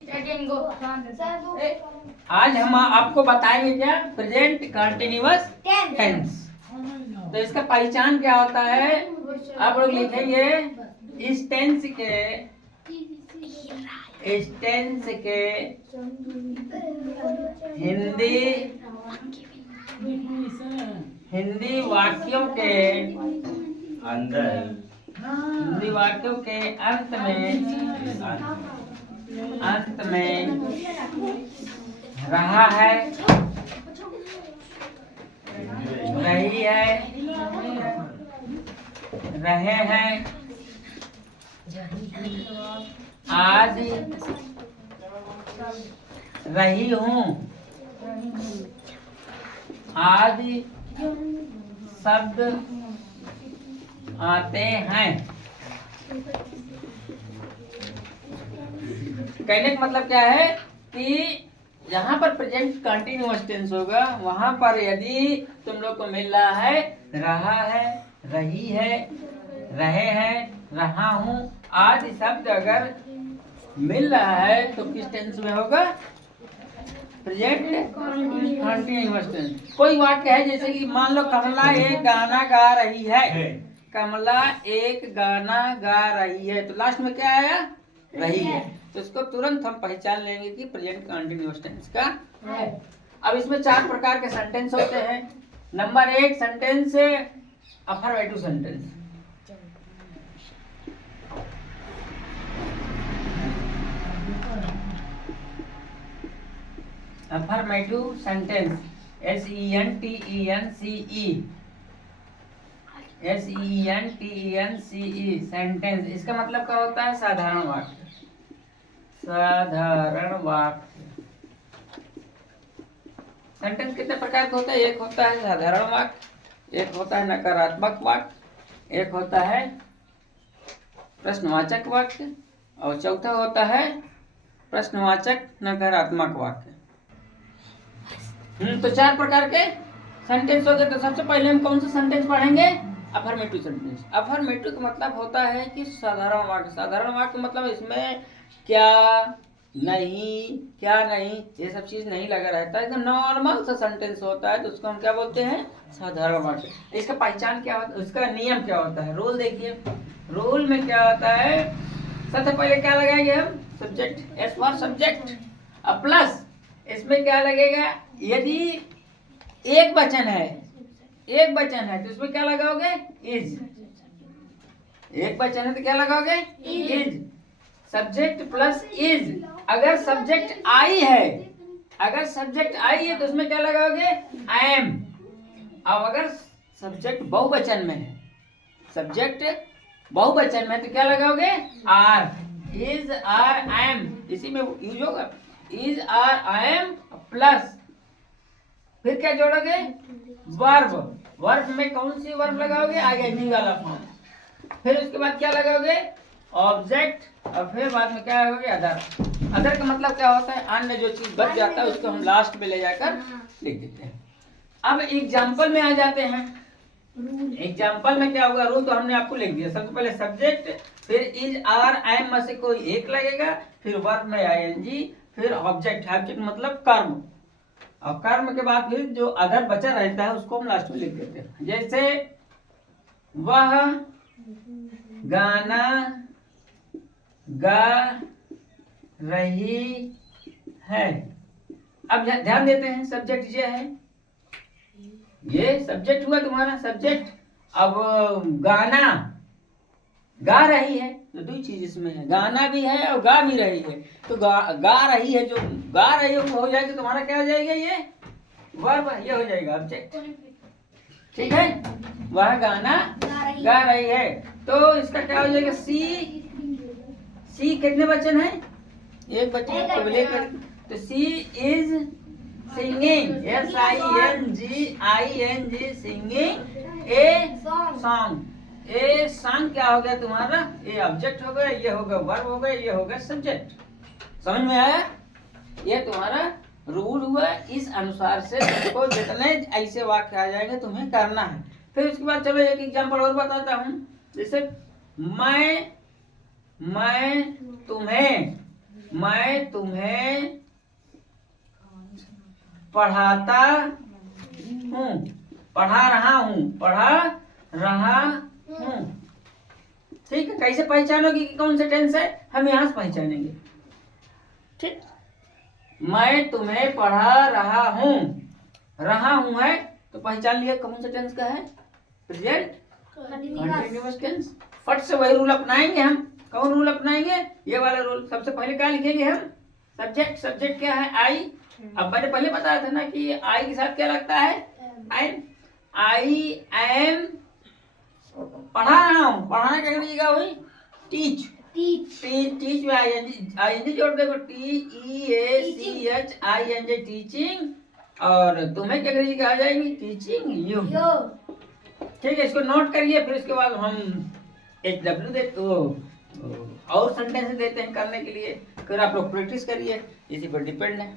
आज हम आपको बताएंगे क्या प्रेजेंट कंटिन्यूअस टेंस। तो इसका पहचान क्या होता है, आप लोग लिखेंगे इस टेंस के हिंदी वाक्यों के अंत में रहा है, रही है, रहे हैं, आज रही हूँ, आदि शब्द आते हैं। कहने का मतलब क्या है कि जहाँ पर प्रेजेंट कंटिन्यूअस टेंस होगा वहां पर यदि तुम लोग को मिल रहा है, रहा है, रही है, रहे हैं, रहा हूँ आदि शब्द अगर मिल रहा है तो किस टेंस में होगा? Present continuous tense. कोई वाक्य है जैसे कि मान लो कमला एक गाना गा रही है, कमला एक गाना गा रही है, तो लास्ट में क्या आया? रही है। तो इसको तुरंत हम पहचान लेंगे कि प्रेजेंट कंटिन्यूअस टेंस का है। अब इसमें 4 प्रकार के सेंटेंस होते हैं। Number 1 sentence affirmative sentence. Affirmative sentence SENTENCE sentence. इसका मतलब क्या होता है? साधारण वाक्य। साधारण वाक्य। सेंटेंस कितने प्रकार का होता है? एक होता है साधारण वाक्य, एक होता है नकारात्मक वाक्य, एक होता है प्रश्नवाचक वाक्य और चौथा होता है प्रश्नवाचक नकारात्मक वाक्य। तो 4 प्रकार के सेंटेंस हो गए। तो सबसे पहले हम कौन सा सेंटेंस पढ़ेंगे? Affirmative sentence. अफर्मेटिव का मतलब होता है कि साधारण वाक्य। साधारण वाक्य मतलब इसमें क्या नहीं, क्या नहीं, ये सब चीज नहीं लगा रहता है, तो नॉर्मल सा सेंटेंस होता है, तो उसको हम क्या बोलते हैं? साधारण वाक्य। इसका पहचान क्या होता है, उसका नियम क्या होता है? रूल देखिए, रूल में क्या होता है? सबसे पहले क्या लगाएंगे हम? Subject, S for subject. अब प्लस इसमें क्या लगेगा? यदि एक वचन है तो इसमें क्या लगाओगे? इज। एक वचन है तो क्या लगाओगे? इज। Subject plus is. अगर सब्जेक्ट आई है तो उसमें क्या लगाओगे? एम। अब अगर सब्जेक्ट बहुवचन में है, तो क्या लगाओगे? आर। इज, आर, एम, इसी में यूज होगा। इज, आर, एम प्लस फिर क्या जोड़ोगे? वर्ब। वर्ब में कौन सी वर्ब लगाओगे? आईएनजी वाला फॉर्म। फिर उसके बाद क्या लगाओगे? ऑब्जेक्ट। और फिर बाद में क्या लगाओगे? अदर। अदर का मतलब क्या होता है? अन्य जो चीज बच जाता है उसको हम लास्ट में ले जाकर लिख देते हैं। अब एग्जाम्पल में आ जाते हैं। एग्जाम्पल में क्या होगा? रूल तो हमने आपको लिख दिया। सबसे पहले सब्जेक्ट, फिर इज, आर, एम में से कोई एक लगेगा, फिर वर्ब में आईएनजी, फिर ऑब्जेक्ट। ऑब्जेक्ट मतलब कर्म, और कर्म के बाद फिर जो अदर बचा रहता है उसको हम लास्ट में लिख देते हैं। जैसे वह गाना गा रही है। अब ध्यान देते हैं, सब्जेक्ट ये है, ये सब्जेक्ट हुआ तुम्हारा सब्जेक्ट। अब गाना गा रही है, तो 2 चीज इसमें है, गाना भी है और गा भी रही है। तो गा रही है, जो गा रही है वो हो जाएगा तुम्हारा, क्या हो जाएगा? ये वर्ब, ये हो जाएगा ऑब्जेक्ट। ठीक है, वह गाना गा रही है, तो इसका क्या हो जाएगा? सी कितने वचन है? एक वचन को लेकर, तो she is singing, SINGING, singing a song. A song क्या हो गया तुम्हारा? ये ऑब्जेक्ट हो गया, ये हो गया वर्ब हो गया, ये हो गया सब्जेक्ट। समझ में आया? ये तुम्हारा रूल हुआ। इस अनुसार से तुमको जितने ऐसे वाक्य आ जाएंगे तुम्हें करना है। फिर उसके बाद चलो एक एग्जांपल और बताता हूँ। जैसे मैं तुम्हें मैं तुम्हें पढ़ाता हूँ, पढ़ा रहा हूँ। ठीक है, कैसे पहचानोगे कि कौन सा टेंस है? हम यहाँ से पहचानेंगे। ठीक, मैं तुम्हें पढ़ा रहा हूँ है तो पहचान लिया कौन सा टेंस का है? Present continuous tense. फट से वही रूल अपनाएंगे हम। कौन रूल अपनाएंगे? ये वाला रूल। सबसे पहले क्या लिखेंगे हम? सब्जेक्ट क्या है? आई। अब मैंने पहले बताया था ना कि आई के साथ क्या लगता है? आई एम पढ़ा रहा हूँ। पढ़ाना क्या करिएगा? वही टीच में आई जोड़ देगा। TEACHING teaching. और तुम्हें क्या करिएगा? आ जाएगी टीचिंग यू। ठीक है, इसको नोट करिए। फिर इसके बाद हम HW देते और सेंटेंस देते हैं करने के लिए। फिर आप लोग प्रैक्टिस करिए, इसी पर डिपेंड है।